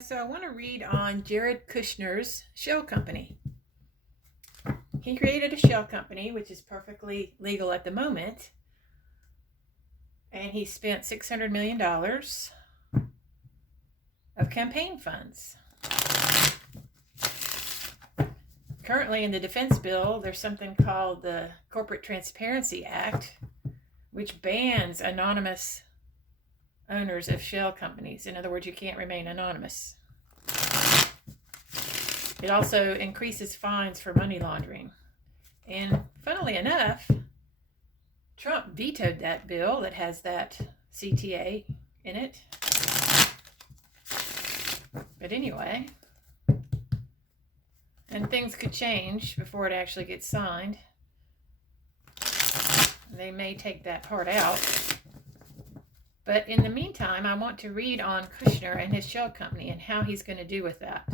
So I want to read on Jared Kushner's shell company. He created a shell company, which is perfectly legal at the moment, and he spent $600 million of campaign funds. Currently in the defense bill, there's something called the Corporate Transparency Act, which bans anonymous owners of shell companies. In other words, you can't remain anonymous. It also increases fines for money laundering. And funnily enough, Trump vetoed that bill that has that CTA in it. But anyway, and things could change before it actually gets signed. They may take that part out. But in the meantime, I want to read on Kushner and his shell company and how he's going to do with that.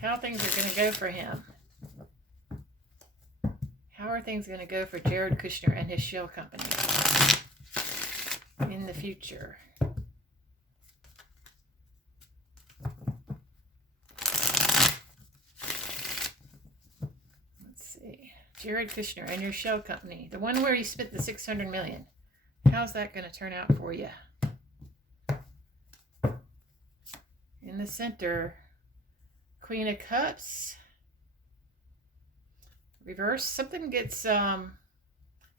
How things are going to go for him. How are things going to go for Jared Kushner and his shell company in the future? Let's see. Jared Kushner and your shell company. The one where you spent the $600 million. How's that going to turn out for you? In the center, Queen of Cups. Reverse. Something gets,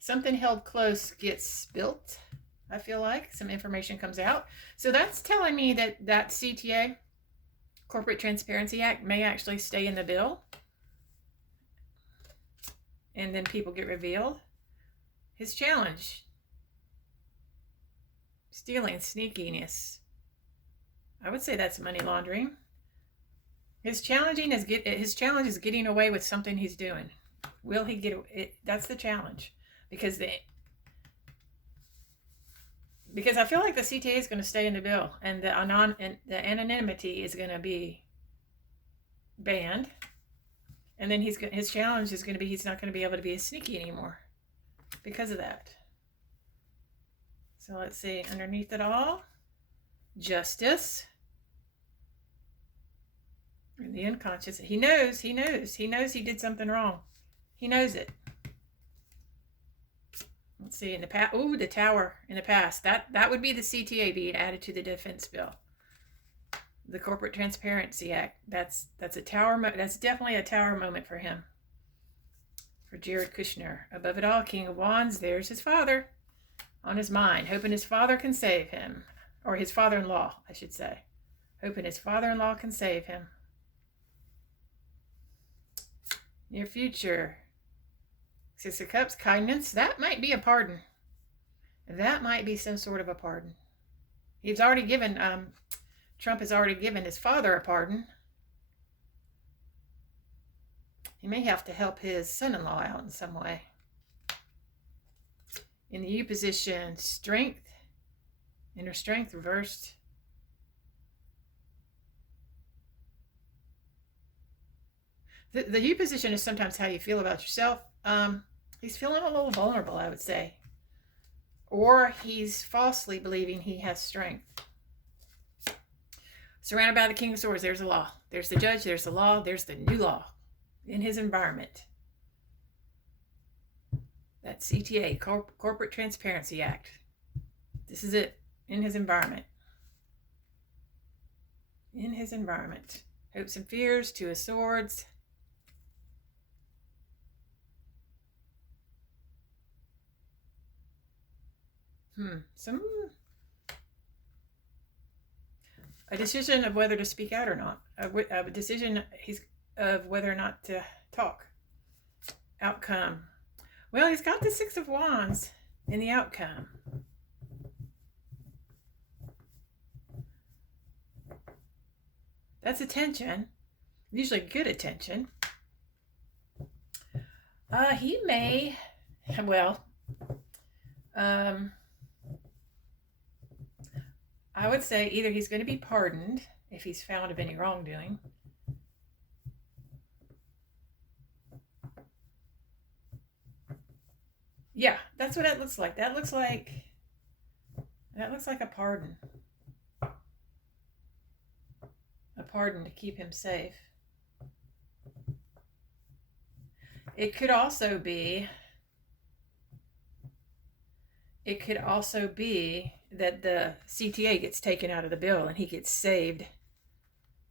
something held close gets spilt. I feel like some information comes out. So that's telling me that that CTA, Corporate Transparency Act, may actually stay in the bill. And then people get revealed. His challenge. Stealing, sneakiness. I would say that's money laundering. His challenge is getting away with something he's doing. Will he get it? That's the challenge, because I feel like the CTA is going to stay in the bill, and the anonymity is going to be banned, and then his challenge is going to be he's not going to be able to be as sneaky anymore because of that. So let's see, underneath it all, justice. And the unconscious. He knows he did something wrong. He knows it. Let's see, in the past, the tower in the past. That would be the CTA being added to the defense bill. The Corporate Transparency Act. That's a tower. That's definitely a tower moment for him. For Jared Kushner. Above it all, King of Wands. There's his father. On his mind, hoping his father can save him. Or his father-in-law, I should say. Hoping his father-in-law can save him. Near future. Six of Cups, kindness. That might be a pardon. That might be some sort of a pardon. He's already given, Trump has already given his father a pardon. He may have to help his son-in-law out in some way. In the U position, strength. Inner strength reversed. The U position is sometimes how you feel about yourself. He's feeling a little vulnerable, I would say. Or he's falsely believing he has strength. Surrounded by the King of Swords, there's the law. There's the judge, there's the law, there's the new law in his environment. That CTA, Corporate Transparency Act. This is it, in his environment. In his environment. Hopes and fears, Two of Swords. A decision of whether to speak out or not. A decision of whether or not to talk. Outcome. Well, he's got the Six of Wands in the outcome. That's attention. Usually good attention. He may, I would say either he's going to be pardoned if he's found of any wrongdoing. Yeah, that's what that looks like. That looks like a pardon. pardon to keep him safe. It could also be that the CTA gets taken out of the bill and he gets saved.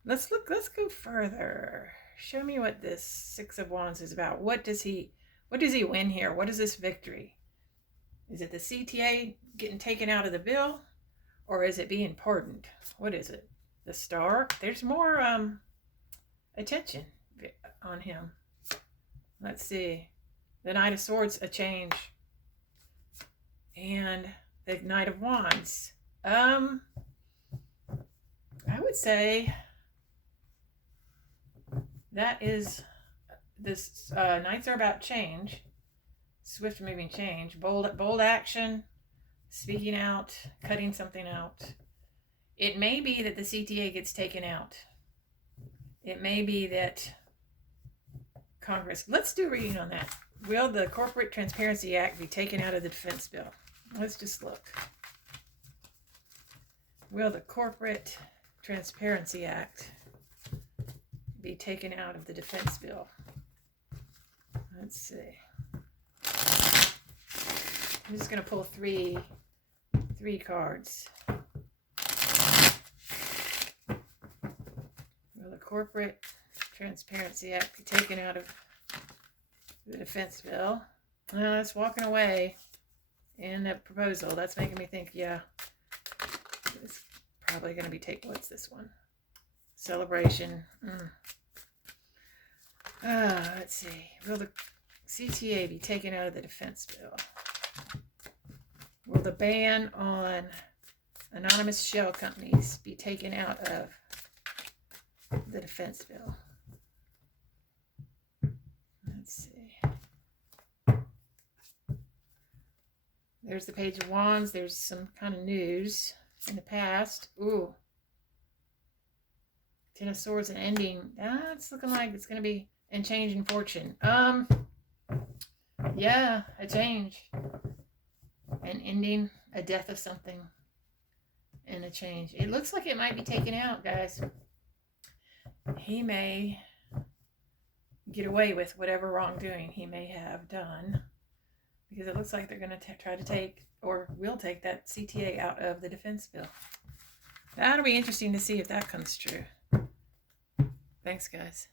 Let's go further. Show me what this Six of Wands is about. What does he win here? What is this victory? Is it the CTA getting taken out of the bill? Or is it being pardoned? What is it? The Star? There's more attention on him. Let's see. The Knight of Swords, a change. And the Knight of Wands. I would say that is this Knights are about change. Swift moving change. Bold action. Speaking out. Cutting something out. It may be that the CTA gets taken out. It may be that Congress. Let's do a reading on that. Will the Corporate Transparency Act be taken out of the defense bill? Let's just look. Will the Corporate Transparency Act be taken out of the defense bill? Let's see. I'm just going to pull three cards. Will the Corporate Transparency Act be taken out of the defense bill? It's walking away in the proposal. That's making me think, yeah, it's probably going to be taken. What's this one? Celebration. Let's see. Will the CTA be taken out of the defense bill? Will the ban on anonymous shell companies be taken out of the defense bill? Let's see. There's the Page of Wands. There's some kind of news in the past. Ooh. Ten of Swords and ending. It's looking like it's going to be and change in fortune. Yeah, a change. An ending, a death of something, and a change. It looks like it might be taken out, guys. He may get away with whatever wrongdoing he may have done, because it looks like they're going to try to take, or will take, that CTA out of the defense bill. That'll be interesting to see if that comes true. Thanks, guys.